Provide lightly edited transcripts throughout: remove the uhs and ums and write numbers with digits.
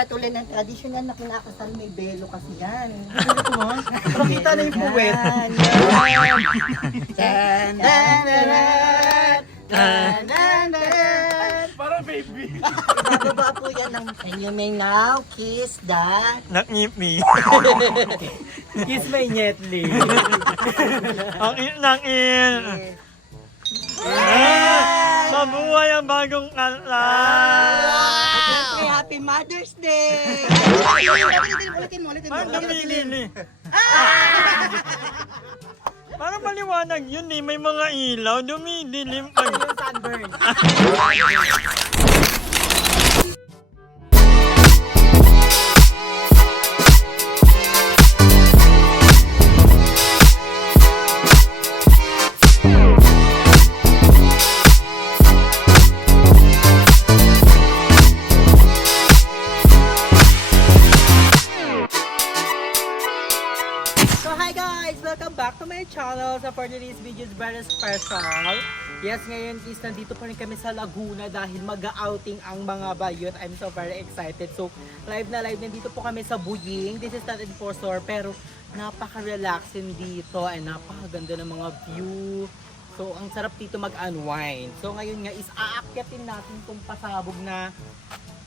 katulad ng tradisyonal na kinakasal may belo kasi yan. Pakita na yung puwet. Tan, tan, tan, tan, tan, tan. Para baby. Bababa po yan ng, and you may now kiss the... Not me. Kiss my nyetli. Ang in. Mabuhay ang bagong kanta. Siyempre, Happy Mother's Day! Ulitin mo. Parang namilili. Parang maliwanag yun eh. May mga ilaw. Dumidilim. Yung sunburn. So hi guys! Welcome back to my channel. So for today's video is very special. Yes, ngayon is nandito pa rin kami sa Laguna dahil mag-outing ang mga bayot. I'm so very excited. So live na live nandito po kami sa Buying. This is not enforcer pero napaka-relaxing dito and napakaganda ng mga view. So ang sarap dito mag-unwind. So ngayon nga is aakyatin natin tong pasabog na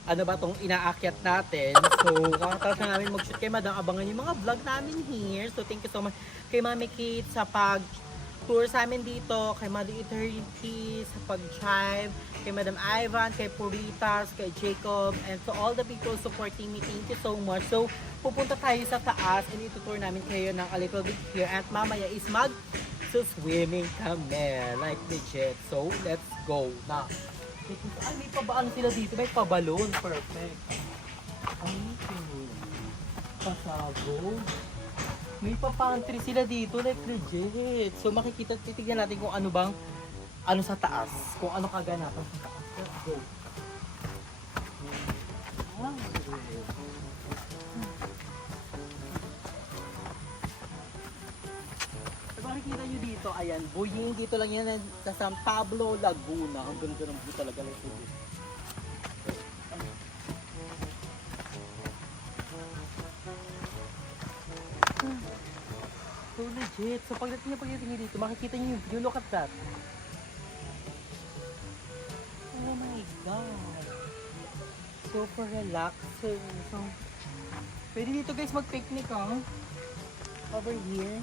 ano ba tong inaakyat natin. So, kakatapos na namin mag-shoot kay Madam. Abangan yung mga vlog namin here. So, thank you so much kay Mami Kate sa pag-tour sa amin dito. Kay Mother Eternity sa pag-drive. Kay Madam Ivan, kay Puritas, kay Jacob. And to all the people supporting me, thank you so much. So, pupunta tayo sa taas and itutour namin kayo ng a little bit here. At mamaya is mag-swimming kami. Like legit. So, let's go na. Ay, may pabaano sila dito. May pabalon. Perfect. Ay, pasabog. May papantry sila dito. Like legit. So makikita, titignan natin kung ano bang, ano sa taas. Kung ano kaganapan sa taas. Let's go. Makikita nyo dito, ayan, Buying, dito lang yan sa San Pablo, Laguna. Ang ganda ng view talaga like dito. So legit. So pagdating nyo dito, makikita nyo yung view. Look at that. Oh my God. Super relaxing. So, pwede dito guys mag-picnic, oh. Over here.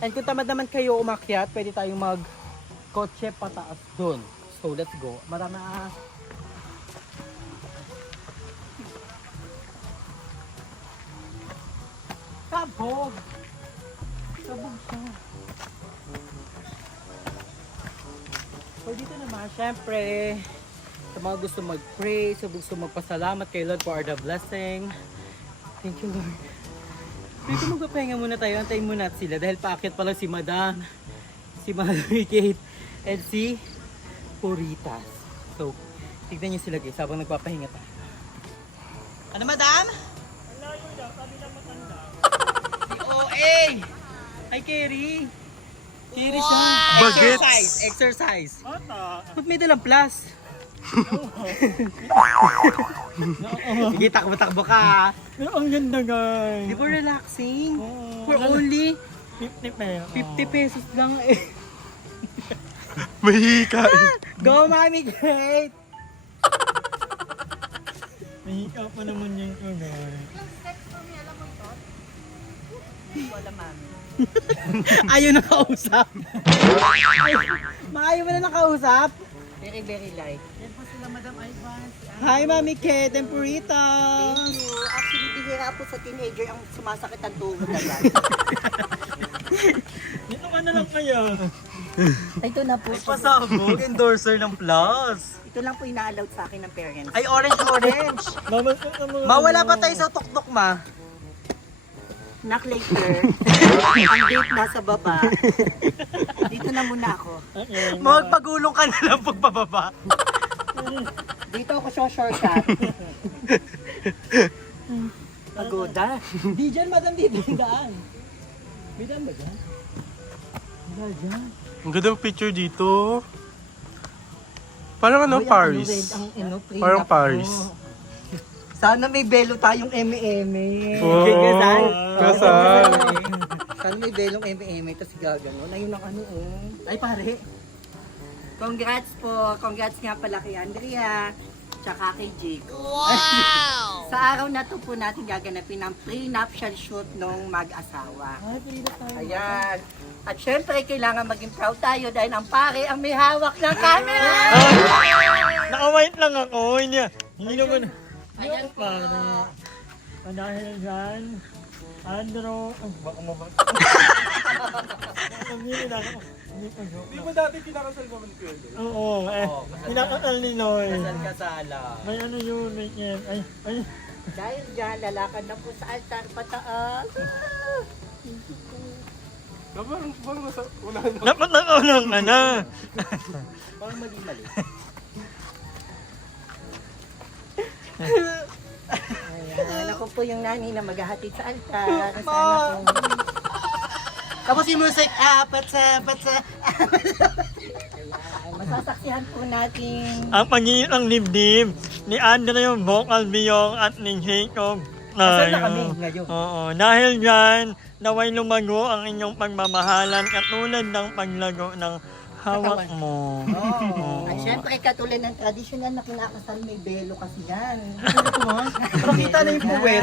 And kung tamad naman kayo umakyat, pwede tayong mag-kotse pataas dun. So, let's go. Marami na. Sabog! Sabog siya. So, dito naman, syempre, sa mga gusto mag-pray, sa gusto magpasalamat kay Lord for the blessing. Thank you, Lord. Dito magpapahinga muna tayo, antayin muna sila dahil paakyat pala si Madam, si Mami Kate, and si Puritas. So, tignan niyo sila guys habang nagpapahinga tayo. Ano Madam? Malayo daw, sabi lang matanda. Si OA! Hi Kerry! Kerry siya! Bagets! Exercise! Ata. Ba't may dalang plus? Sige, takbo-takbo ka! Ang ganda guys. Di ba relaxing? Oo. For only 50 pesos. 50 pesos lang eh. Mahika. Go Mami Kate! Mahika pa naman yung guys. Wala, mami. Ayaw na kausap. Maayaw mo na nakausap. Very, very light. Yan po sila, Madam Ivan. Hi Mami Kate and Thank Puritas. you. Actually, bihira po sa teenager ang sumasakit ang tuhod agad. Dito ka na lang kaya. Ito na po. Pasabog, endorser ng Plus. Ito lang po ina-allowed sa akin ng parents. Ay, orange. Mama, Mawala pa tayo sa tuktok, ma. Knock later. Ang date nasa baba. Dito na muna ako. Magpagulong ka na lang pagbababa. Dito ako shortcut. Pagoda. Di dyan, madam, dito yung daan. May daan ba dyan? Wala dyan. Ang ganda ng picture dito. Parang ano, Uy, ang Paris. red, ang, Parang prenup Paris. mo. Sana may belo tayong eme-eme. Kasal. Kasal. Sana may belong eme-eme, tapos gaganon. Ayun ang ano, oh. Ay, pare. Congrats po. Congrats nga pala kay Andrea. Tsaka kay Jacob. Wow! Sa araw na to po natin gaganapin ang pre-nuptial shoot ng mag-asawa. Ay, pinilap tayo. Ayan. At syempre, kailangan maging proud tayo dahil ang pare ang may hawak ng camera. Nakawait lang ako. Hindi naman. Ayan po. Dahil dyan, Andrew, baka mabag. Hindi na ako. Di ba dati kinakasal naman ko yun? Oo, pinakakal ni Noy. Kasala. May ano yun, may yan. Ay. Dahil dyan, lalakad na po sa altar pataas. Parang nasa unahan na. Dapat nakaunang ka na. Parang mali-mali. Ayan, ako po yung nani na maghahatid sa altar. Sana po. Tapos yung music, patsa. Ayan, masasaksihan po natin. Ang pagiging ng dibdib ni Andrew, vocal biyong at ni Jacob. Kasal na kami ngayon. Oo, dahil dyan, naway lumago ang inyong pagmamahalan katulad ng paglago ng hawak mo. At syempre, katulad ng tradisyonal na kinakasal, may belo kasi yan. Makita na yung puwet.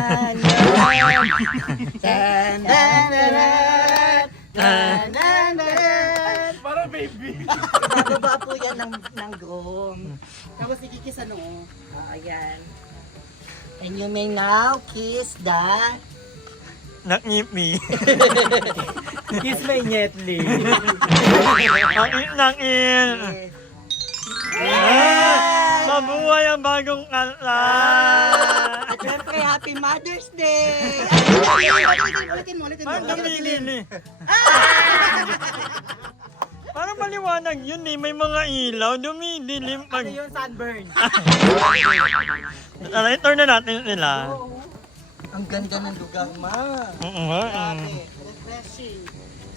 Para baby. Bababa po yan ng groom. Tapos ikikis ano. Ayan. And you may now kiss the... Nakipi. Kiss my nyetli. Nakil. Mabuhay ang bagong kanta. At syempre, Happy Mother's Day! Ulitin mo. Ang dumilili. Parang maliwanag yun eh. May mga ilaw. Dumidilim Ano pag... yung sunburn? Ito na natin sila. Ang ganda ng lugar, ma. Oo nga. Refreshing.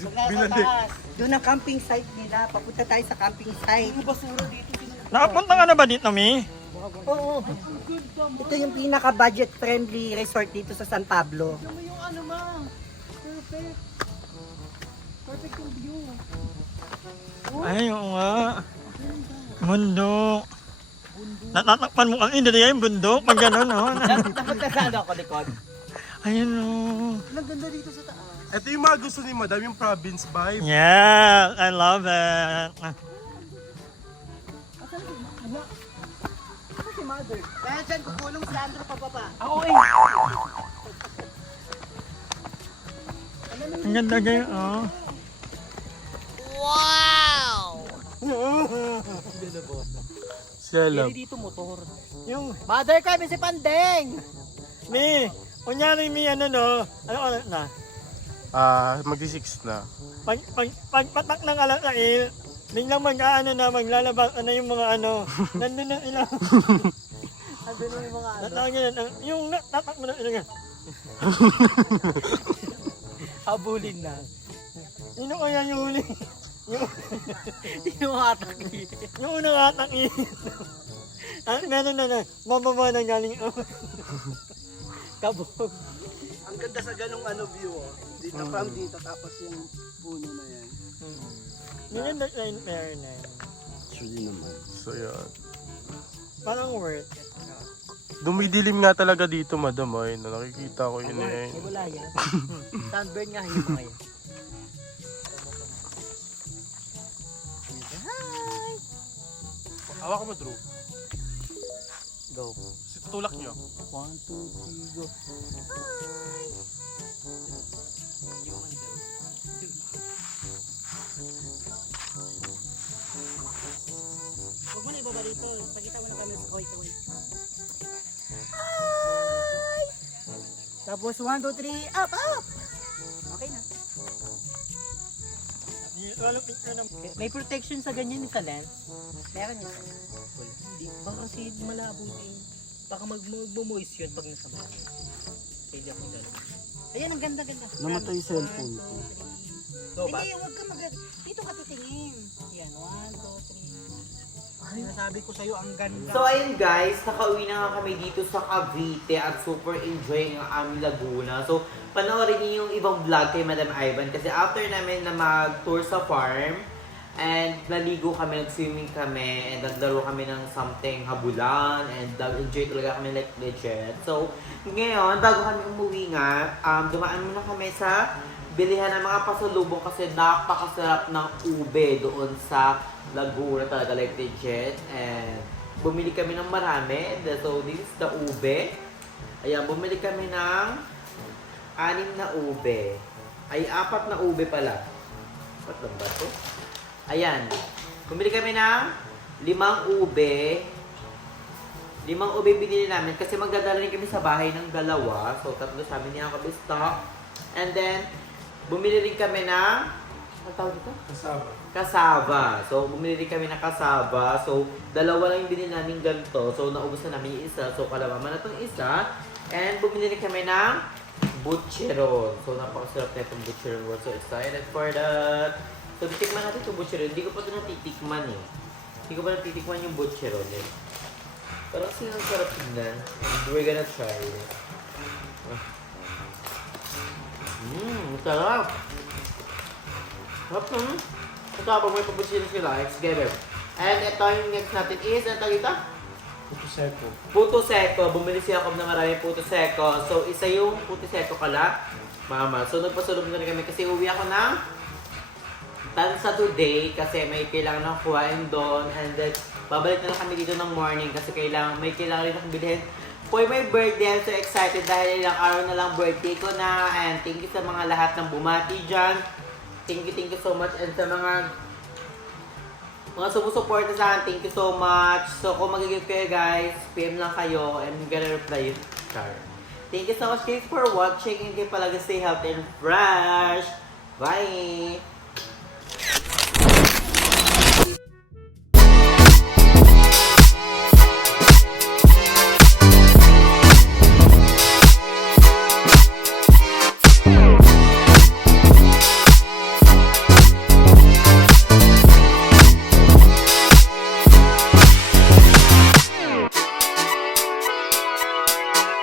Sa taas. Doon ang camping site nila. Papunta tayo sa camping site. Basura dito. Nakapunta ka na ba dito, Mi? Oo. Ito yung pinaka-budget friendly resort dito sa San Pablo. Ano yung ano, ma? Perfect. Perfect yung view. Ay, oo nga. Bundok. Natatakpan mo ang hindi yung bundok. Pag gano'n, no? Dapat nasaan ako, likod? Ayun, oh. Ang ganda dito sa taas. Ito yung mga gusto ni Madam, yung province vibe. Yeah, I love it. Ito si Mother. Kaya dyan, kukulong si Andrew pababa. Ako eh. Ang ganda kayo, oh. Siya alam. Dito motor. Yung, Mother kami si Pandeng! Mi, kunyari Mi, ano, no? Ano oras na? Magdi-6 na. Pagpatak ng alasail, biglang mag-aano na, maglalabas na yung mga ano. Nandun na ilang. Andun na yung mga ano. Natawagin na, yung tatak mo na ilang. Habulin na. Sino kaya yung huli? Yung atake. Yung unang atak eh. Meron na, mababa na galing. Kabog. Ang ganda sa ganung ano view, oh. Dito from dito tapos yung puno na yan. Maganda sa in fairness. Actually naman. So yan. Parang worth it. Dumidilim nga talaga dito, Madam. Ay, nakikita ko yun eh. Wala yan. Sunburn nga yung mga yan. Hawa ka mo, Drew. Go. Tutulak nyo. 1, 2, 3, go. Huwag mo na ibaba dito. Pakita mo na kami sa kaway-kaway. Tapos 1, 2, 3, up! Okay na. Walang picture na. May protection sa ganyan sa lens. Meron yun. Hindi. Baka kasi malabo din. Baka mag-moist yun pag nasa malalim. Hindi ako dalawa. Ayan, ang ganda-ganda. Namatay yung cellphone ko. Go ba? Hindi, huwag ka dito ka titingin. Yan, 1, 2, 3. Sinasabi ko sa'yo, ang ganda. So ayun guys, nakauwi na nga kami dito sa Cavite at super enjoying ang aming Laguna. So panoorin niyo yung ibang vlog kay Madam Ivan kasi after namin na mag-tour sa farm and naligo kami, nag-swimming kami and naglaro kami ng something habulan and nag-enjoy talaga kami like legit. So ngayon, bago kami umuwi nga, dumaan muna kami sa bilihan ng mga pasalubong kasi napakasarap ng ube doon sa Laguna talaga like legit. And bumili kami ng marami. So this is the ube. Ayan, bumili kami ng 6 na ube. Ay, 4 na ube pala. 4 lang ba ito? Ayan. Bumili kami ng 5 ube. 5 ube binili namin kasi magdadala rin kami sa bahay ng 2. So 3 sa amin niya kami stock. And then, bumili rin kami ng ano tawag dito? Kasaba. So, bumili rin kami ng kasaba. So, 2 lang yung binili namin ganito. So, naubos na namin yung isa. So, kalamaman na itong isa. And, bumili rin kami ng butcheron. So, napakasarap na itong butcheron. We're so excited for that. So, titikman natin itong butcheron. Hindi ko pa ito natitikman eh. Hindi ko pa natitikman yung butcheron eh. Pero kasi ang sarap tignan. And we're gonna try it. Sarap! Sarap naman. Ito habang may pabusin sila, together. And ito yung next natin is, ano tawag ito? Puto Seco. Bumili siya ako ng maraming Puto Seco. So, isa yung Puto Seco kala, mama. So, nagpasulog na rin kami kasi uwi ako ng Tansa today kasi may kailangan akong kuhain doon. And then, babalik na lang kami dito ng morning kasi may kailangan rin akong bilhin. For my birthday, I'm so excited dahil ilang araw na lang birthday ko na. And thank you sa mga lahat ng bumati dyan. Thank you so much. And sa mga sumusuporta sa akin, thank you so much. So kung mag-give kayo guys, PM lang kayo. I'm gonna reply you. Thank you so much guys for watching. And kayo palagi stay healthy and fresh. Bye!